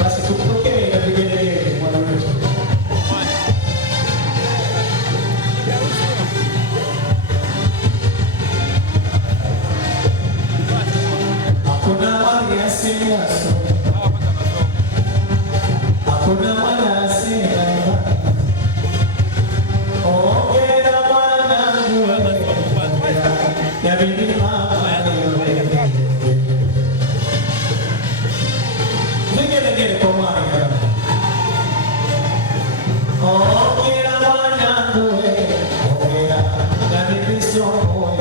Basi tupokee na vigelegele mwana wetu. Hakuna mali asiaso, hakuna mwana asia. Ongera mwanangu ya bibi mama. Vigelegele kwa mwana. Ongera mwanangu, ongera ya bibi somo.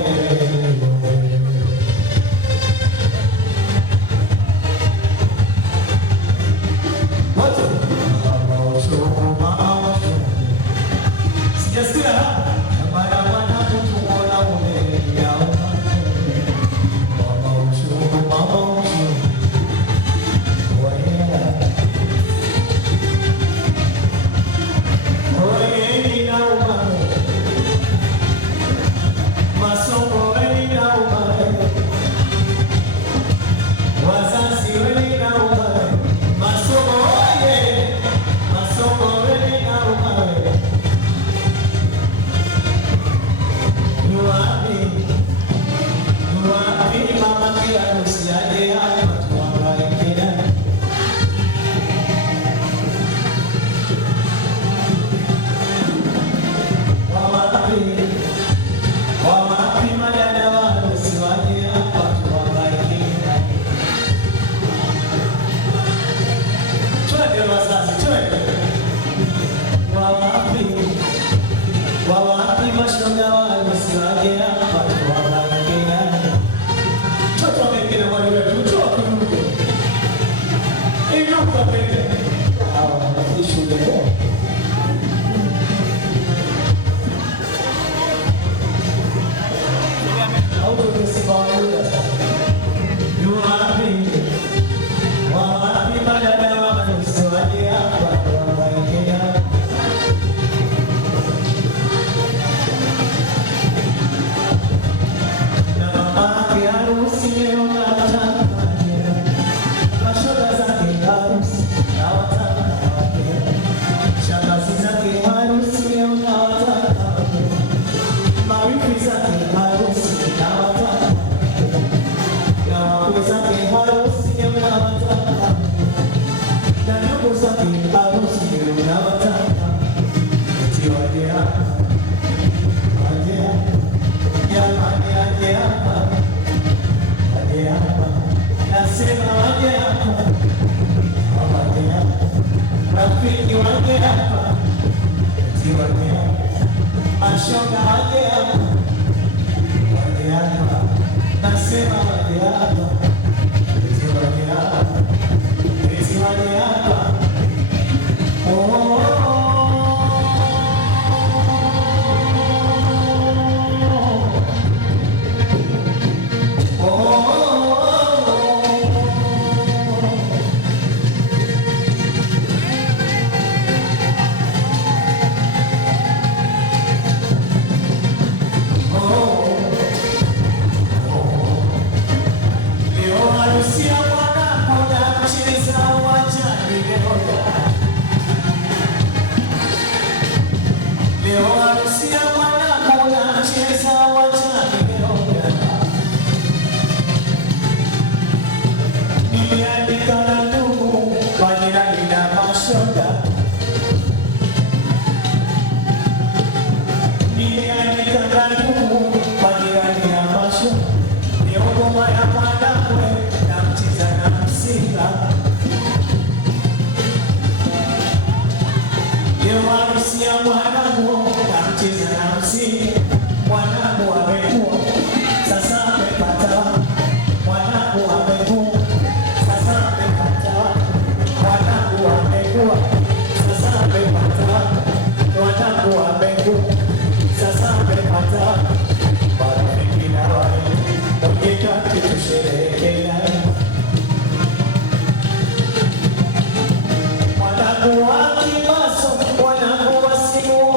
Wanangu wa Kimaso, wanangu wa Simu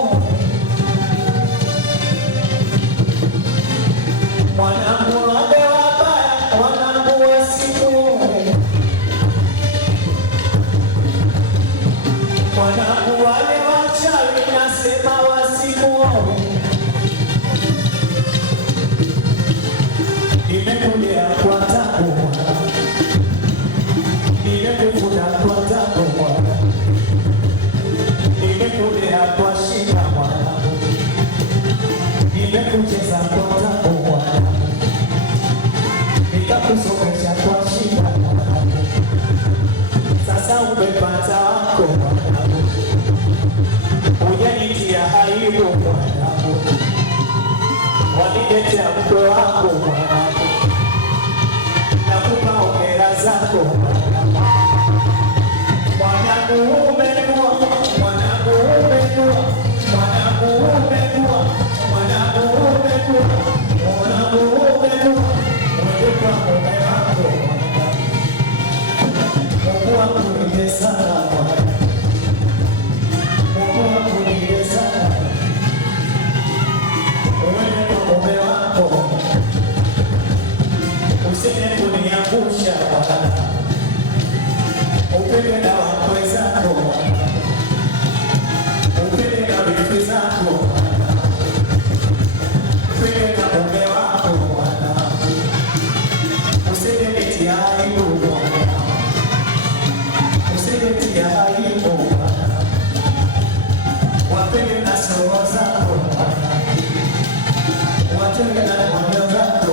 umeniletea mkwe wako mwanangu, nakupa hongera zako mwanangu, umekuwa mwanangu, umekuwa mwanangu, umekuwa mwanangu, umekuwa mwanangu, umekuwa umekuwa mume wako Mungu akubariki sana Mungu akubariki sana mume wako usije kuniangusha upende na wakwe zako upende na bibi zako upende na mume wako usije nitia aibu usije nitia aibu wapende na sawa zako watenge na moyo zako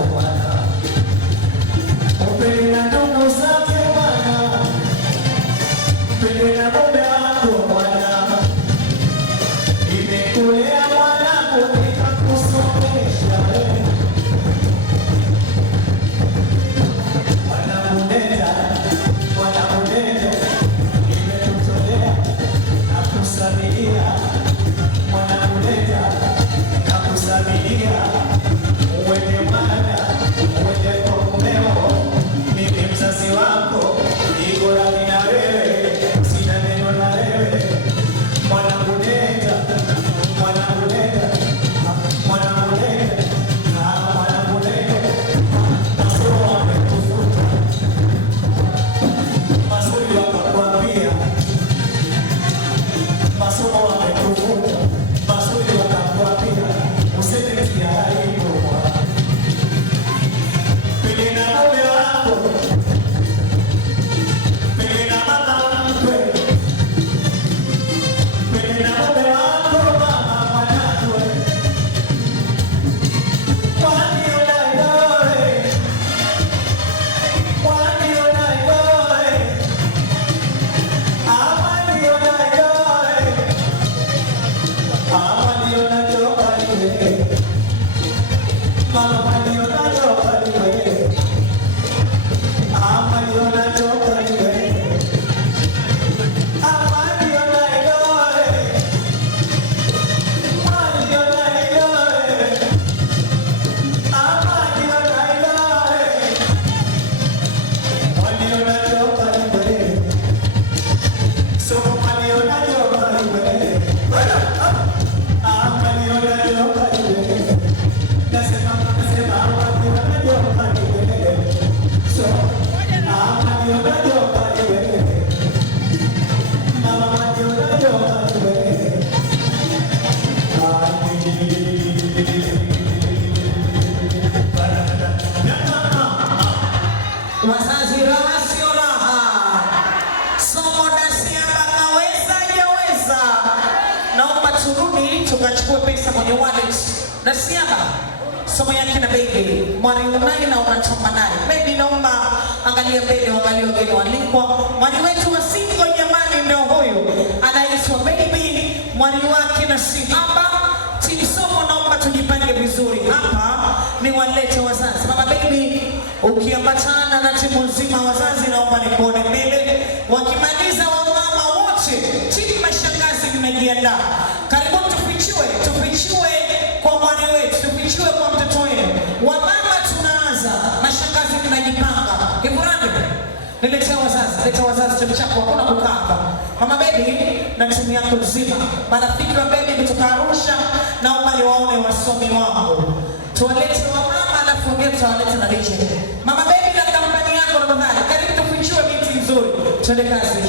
upende na ndugu zake Bwana, upende na mume wako Bwana, nimekulea mwanangu nikakusomesha mwanangu, nenda nimekutolea na kusabilia mwanangu, nenda na kusabilia uende mwana uende kwa mumeo, mimi mzazi wako niko radhi na wewe, sina neno na wewe mwanangu, nenda mwanangu, nenda mwanangu, nenda mwanangu, nenda masomo wamekufuta, mazuri wakakwambia, masomo wamekufuta, mazuri wakakwambia, usinitie aibu pili na mume wako, pili na mama mkwe, pili na mume wako mama mwanangu, kwani unaioe, kwani unaioe, ama ndio unaioe, ama ndio unajoka iwe, mama ndio unajoka iwe, ama ndio unajoka iwe, ama ndio unaioe, kwani ndio unaioe, ama ndio unaioe, kwani unajoka iwe, so kwani unajoka iwe, ama ndio unajoka iwe, nasema kwani unajoka iwe, so ama ndio unajoka iwe, mama ndio unajoka iwe. Wazazi raha sio raha, somo Dasiamba kaweza jaweza. Naomba turudi tukachukue pesa kwenye wallet. Dasiamba somo yake na baby mwalimu naye na unatoka naye baby, naomba angalia mbele, angalia wageni walikwa. Mwalimu wetu wa single jamani, ndio huyu anaitwa baby, mwalimu wake na Sihaba. Timu somo naomba tujipange vizuri hapa, ni walete wazazi. Mama baby ukiambatana na timu nzima wazazi, naomba nikuone mbele. Wakimaliza wamama wote, timu mashangazi mmejiandaa, karibu tufichue kwa mwana wetu, tufichue kwa mtoto wenu. Wamama tunaanza, mashangazi tunajipanga. Ibrahim, niletea wazazi, leta wazazi timu chako, hakuna kukaa hapa. Mama baby na timu yako nzima, marafiki wa baby kutoka Arusha, naomba niwaone wasomi wangu. Tuwalete wamama alafu ngine tutawaleta na DJ. Mama baby na kampani yako na mama, karibu tufichue binti nzuri. Twende kazi.